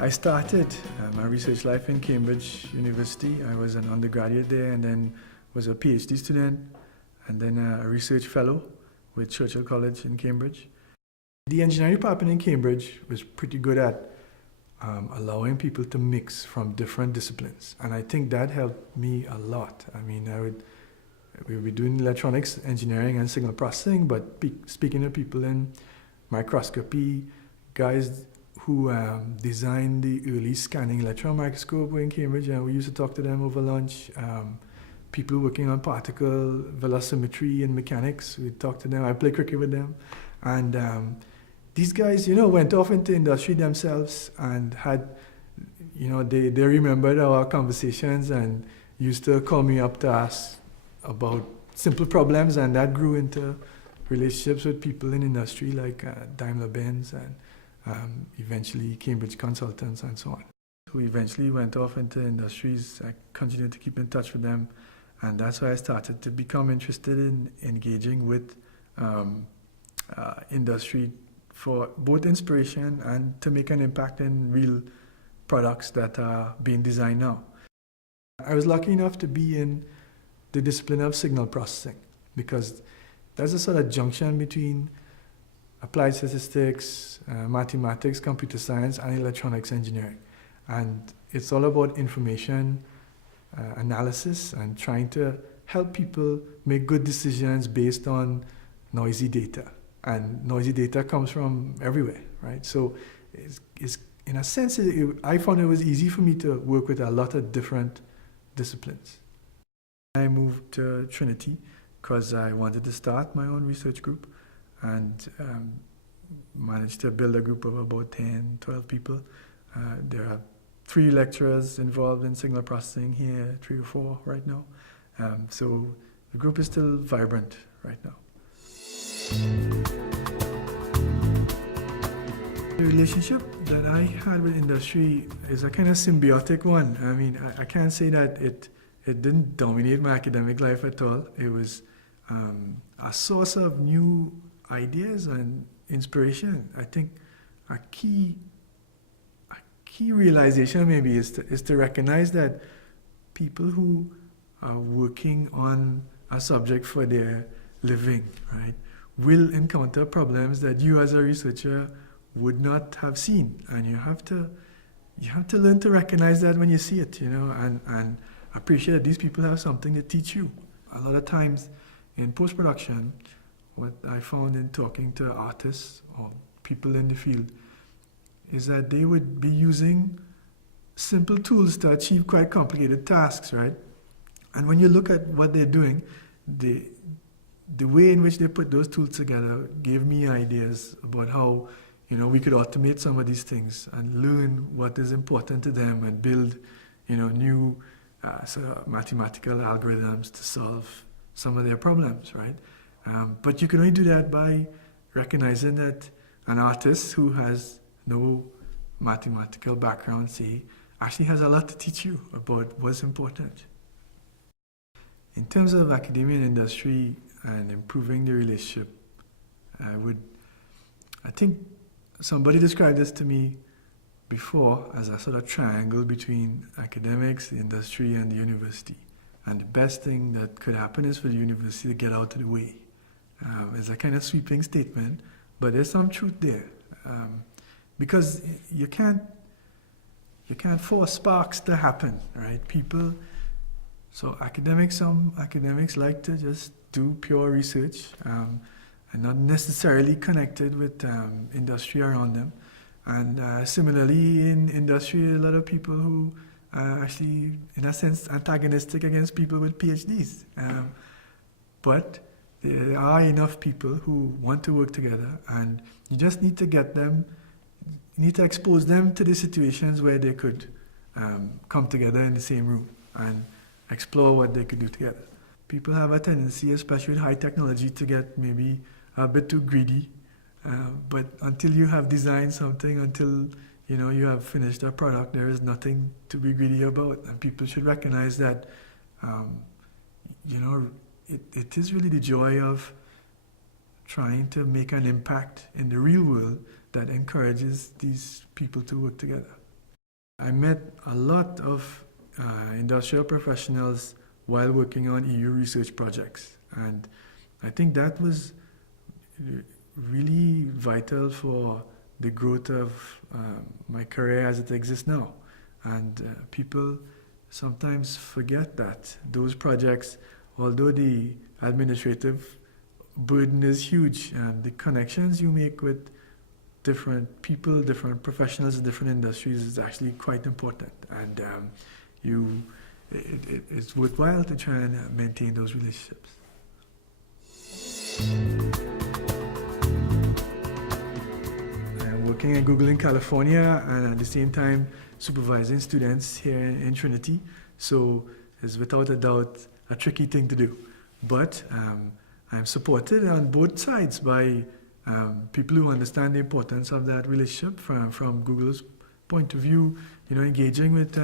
I started my research life in Cambridge University. I was an undergraduate there and then was a PhD student and then a research fellow with Churchill College in Cambridge. The engineering department in Cambridge was pretty good at allowing people to mix from different disciplines, and I think that helped me a lot. I mean, we were doing electronics engineering and signal processing, but speaking to people in microscopy, guys who designed the early scanning electron microscope in Cambridge, and we used to talk to them over lunch. People working on particle velocimetry and mechanics, we'd talk to them. I play cricket with them, and these guys, went off into industry themselves and had, they remembered our conversations and used to call me up to ask about simple problems, and that grew into relationships with people in industry like Daimler-Benz and eventually Cambridge Consultants and so on. We eventually went off into industries. I continued to keep in touch with them, and that's why I started to become interested in engaging with industry for both inspiration and to make an impact in real products that are being designed now. I was lucky enough to be in the discipline of signal processing because there's a sort of junction between applied statistics, mathematics, computer science, and electronics engineering. And it's all about information analysis and trying to help people make good decisions based on noisy data. And noisy data comes from everywhere, right? So it's in a sense, I found it was easy for me to work with a lot of different disciplines. I moved to Trinity because I wanted to start my own research group, and managed to build a group of about 10, 12 people. There are 3 lecturers involved in signal processing here, 3 or 4 right now. So the group is still vibrant right now. The relationship that I had with industry is a kind of symbiotic one. I mean, I can't say that it didn't dominate my academic life at all. It was a source of new ideas and inspiration. I think a key realization maybe is to recognize that people who are working on a subject for their living, right, will encounter problems that you as a researcher would not have seen, and you have to learn to recognize that when you see it, and appreciate that these people have something to teach you. A lot of times in post-production, what I found in talking to artists or people in the field is that they would be using simple tools to achieve quite complicated tasks, right? And when you look at what they're doing, the way in which they put those tools together gave me ideas about how we could automate some of these things and learn what is important to them and build new sort of mathematical algorithms to solve some of their problems, right? But you can only do that by recognizing that an artist who has no mathematical background, say, actually has a lot to teach you about what's important. In terms of academia and industry and improving the relationship, I think somebody described this to me before as a sort of triangle between academics, the industry, and the university. And the best thing that could happen is for the university to get out of the way. It's a kind of sweeping statement, but there's some truth there. Because you can't force sparks to happen, right? Some academics like to just do pure research and not necessarily connected with industry around them. And similarly, in industry, a lot of people who are actually, in a sense, antagonistic against people with PhDs. But there are enough people who want to work together, and you just need to get them, you need to expose them to the situations where they could come together in the same room and explore what they could do together. People have a tendency, especially with high technology, to get maybe a bit too greedy. But until you have designed something, until you have finished a product, there is nothing to be greedy about. And people should recognize that it is really the joy of trying to make an impact in the real world that encourages these people to work together. I met a lot of industrial professionals while working on EU research projects, and I think that was really vital for the growth of my career as it exists now. And people sometimes forget that those projects, although the administrative burden is huge, and the connections you make with different people, different professionals in different industries is actually quite important. And it's worthwhile to try and maintain those relationships. I'm working at Google in California and at the same time supervising students here in Trinity. So it's without a doubt a tricky thing to do. But I'm supported on both sides by people who understand the importance of that relationship from Google's point of view. Engaging with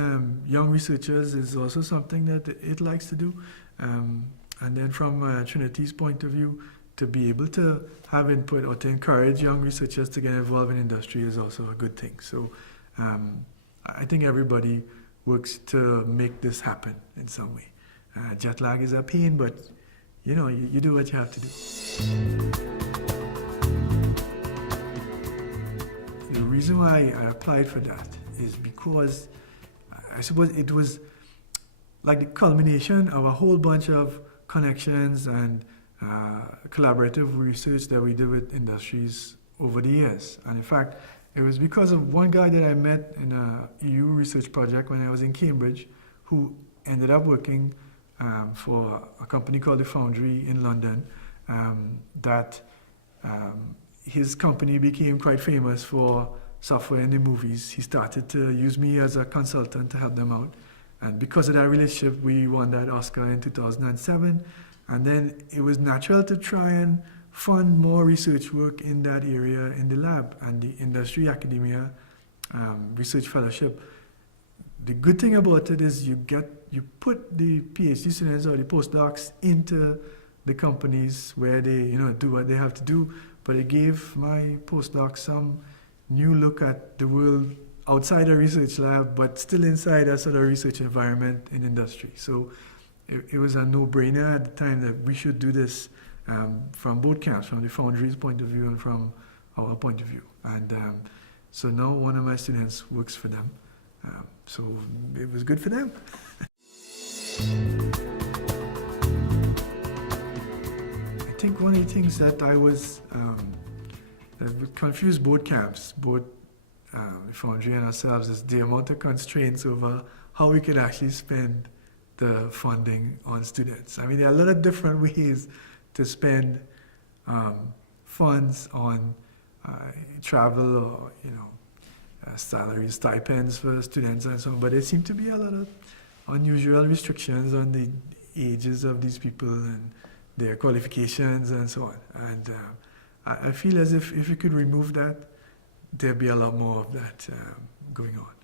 young researchers is also something that it likes to do. And then from Trinity's point of view, to be able to have input or to encourage young researchers to get involved in industry is also a good thing. So I think everybody works to make this happen in some way. Jet lag is a pain, but you do what you have to do. The reason why I applied for that is because I suppose it was like the culmination of a whole bunch of connections and collaborative research that we did with industries over the years. And in fact, it was because of one guy that I met in a EU research project when I was in Cambridge, who ended up working for a company called The Foundry in London, that his company became quite famous for software in the movies. He started to use me as a consultant to help them out. And because of that relationship, we won that Oscar in 2007. And then it was natural to try and fund more research work in that area in the lab and the industry academia research fellowship. The good thing about it is you put the PhD students or the postdocs into the companies where they do what they have to do, but it gave my postdocs some new look at the world outside a research lab, but still inside a sort of research environment in industry. So it was a no-brainer at the time that we should do this from both camps, from the Foundry's point of view and from our point of view. And so now one of my students works for them. So it was good for them. I think one of the things that that would confuse both camps, both the Foundry and ourselves, is the amount of constraints over how we can actually spend the funding on students. I mean, there are a lot of different ways to spend funds on travel or salaries, stipends for students and so on, but there seem to be a lot of unusual restrictions on the ages of these people and their qualifications and so on. And I feel as if we could remove that, there'd be a lot more of that going on.